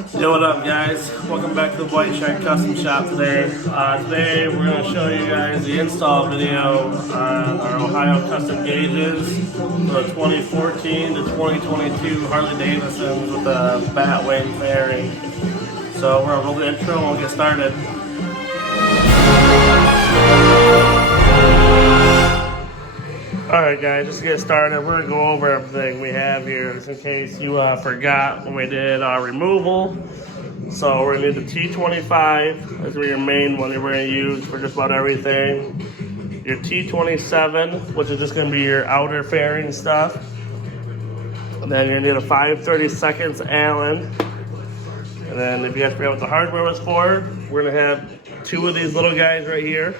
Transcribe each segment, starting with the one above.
Yo, what up, guys? Welcome back to the White Shark Custom Shop today. Today we're going to show you guys the install video on our Ohio custom gauges for the 2014 to 2022 Harley Davidsons with the batwing fairing. So we're going to roll the intro and we'll get started. Alright guys, just to get started, we're going to go over everything we have here just in case you forgot when we did our removal. So we're going to need the T25, that's going to be your main one that we're going to use for just about everything. Your T27, which is just going to be your outer fairing stuff. And then you're going to need a 5/32 Allen. And then if you guys forget what the hardware was for, we're going to have two of these little guys right here.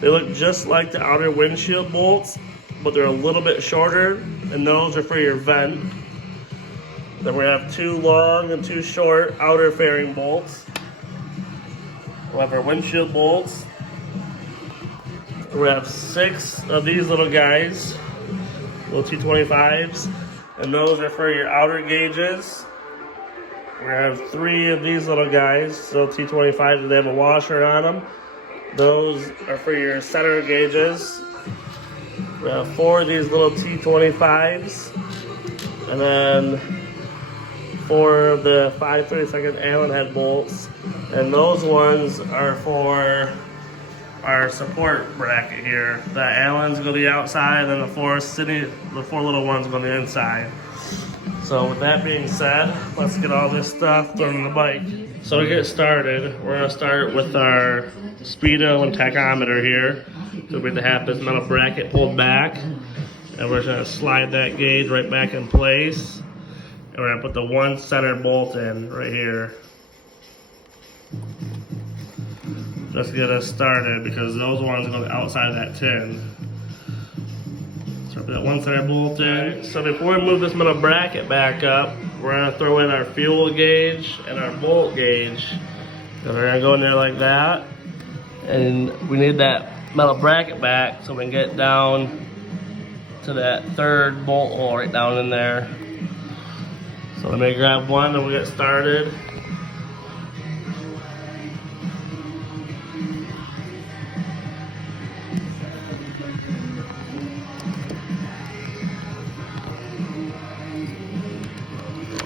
They look just like the outer windshield bolts, but they're a little bit shorter, and those are for your vent. Then we have two long and two short outer fairing bolts. We'll have our windshield bolts. We have 6 of these little guys, little T25s, and those are for your outer gauges. We have 3 of these little guys, little T25s, they have a washer on them. Those are for your center gauges. We have 4 of these little T25s, and then 4 of the 5/32 Allen head bolts, and those ones are for our support bracket here. The Allen's go to the outside, and the 4 little ones go on the inside. So with that being said, let's get all this stuff thrown in the bike. So to get started, we're gonna start with our speedo and tachometer here. So we have to have this metal bracket pulled back, and we're just gonna slide that gauge right back in place. And we're gonna put the one center bolt in right here. Just to get us started, because those ones go outside of that tin. So put that one center bolt in. So before we move this metal bracket back up, we're gonna throw in our fuel gauge and our bolt gauge. So we're gonna go in there like that. And we need that metal bracket back so we can get down to that 3rd bolt hole right down in there. So let me grab one and we'll get started.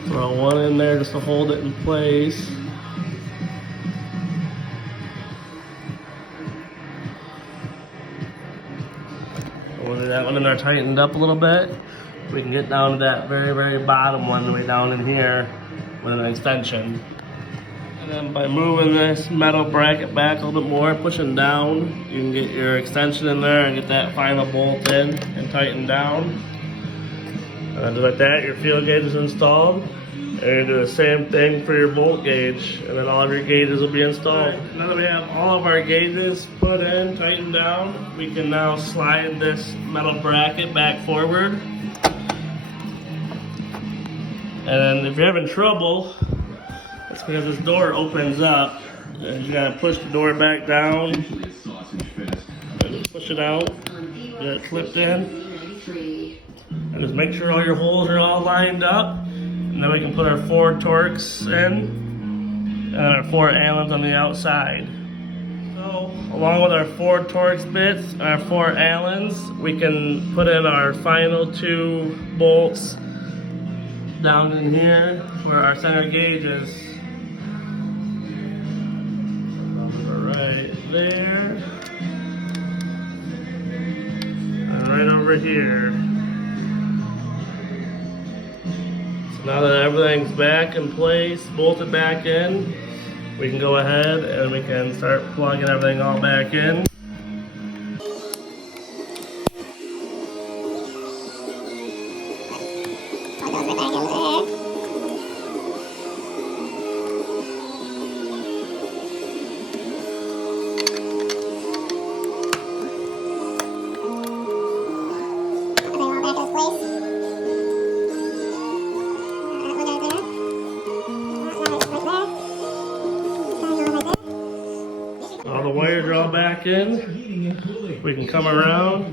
Throw one in there just to hold it in place. We'll do that one in there tightened up a little bit. We can get down to that very bottom one way down in here with an extension. And then by moving this metal bracket back a little bit more, pushing down, you can get your extension in there and get that final bolt in and tighten down. And just like that, your fuel gauge is installed. And you do the same thing for your bolt gauge, and then all of your gauges will be installed. Right, now that we have all of our gauges put in, tightened down, we can now slide this metal bracket back forward. And if you're having trouble, it's because this door opens up, and you gotta push the door back down, and push it out, get it clipped in, and just make sure all your holes are all lined up. And then we can put our 4 Torx in, and our 4 Allens on the outside. So, along with our 4 Torx bits and our 4 Allens, we can put in our final 2 bolts down in here for our center gauges. Right there. And right over here. Now that everything's back in place, bolted back in, we can go ahead and we can start plugging everything all back in. All the wires are all back in. We can come around,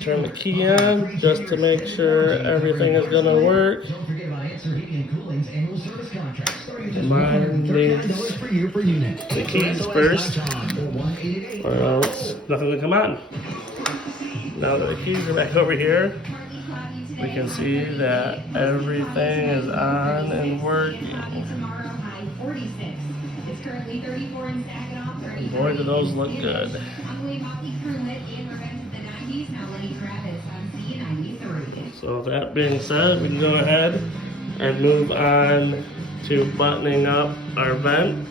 turn the key on just to make sure everything is gonna work. Mine needs the keys first, or else nothing will come on. Now that the keys are back over here, we can see that everything is on and working. And boy, do those look good. So that being said, we can go ahead and move on to buttoning up our vent.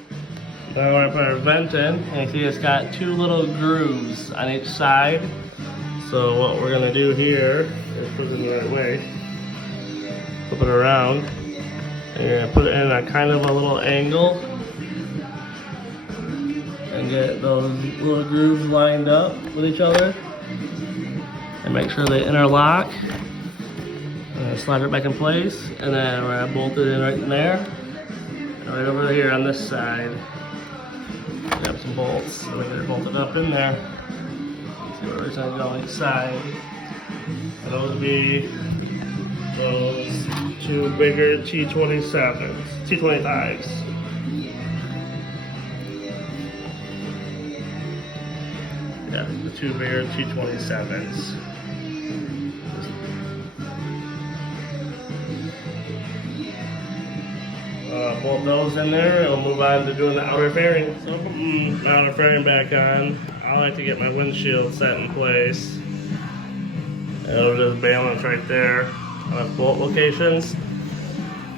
Now we're gonna put our vent in, and you see it's got two little grooves on each side. So what we're gonna do here is put it in the right way. Flip it around, and you're gonna put it in a kind of a little angle, and get those little grooves lined up with each other, and make sure they interlock. Slide it back in place, and then we're gonna bolt it in right in there. And right over here on this side, grab some bolts, and we get it bolted up in there. See where it's gonna go on each side. And those would be those two bigger T25s. Yeah, the two bigger T27s. Bolt those in there, and we'll move on to doing the outer fairing. So putting the outer fairing back on, I like to get my windshield set in place. And it'll just balance right there on the bolt locations.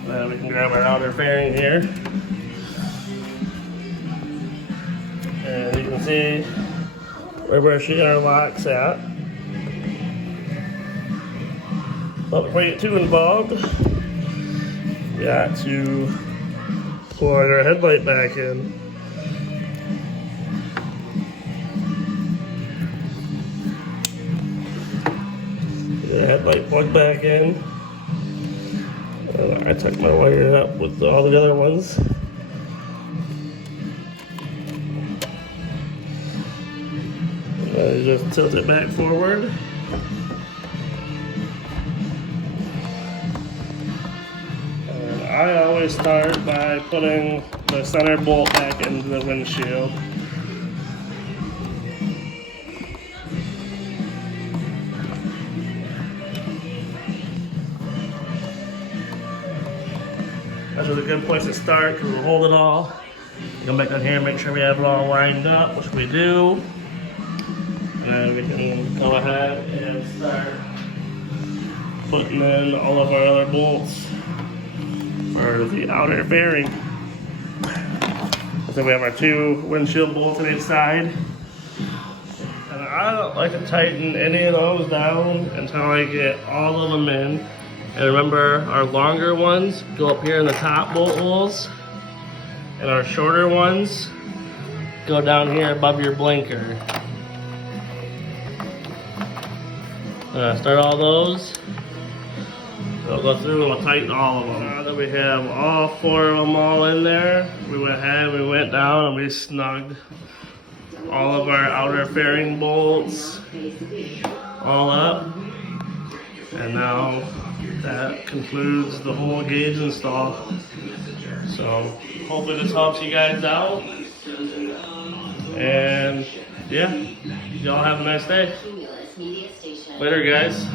Then we can grab our outer fairing here. And you can see where she interlocks at. But before you get too involved, we got to plug our headlight back in. Get the headlight plugged back in. And I took my wire up with all the other ones. And just tilt it back forward. I always start by putting the center bolt back into the windshield. That's a good place to start because we'll hold it all. Come back down here and make sure we have it all lined up, which we do. And then we can go ahead and start putting in all of our other bolts for the outer fairing. So we have our two windshield bolts on each side. And I don't like to tighten any of those down until I get all of them in. And remember, our longer ones go up here in the top bolt holes, and our shorter ones go down here above your blinker. Start all those. We'll go through and we'll tighten all of them. Now that we have all four of them all in there, we went ahead, we went down and we snugged all of our outer fairing bolts all up. And now that concludes the whole gauge install. So hopefully this helps you guys out. And yeah, y'all have a nice day. Later, guys.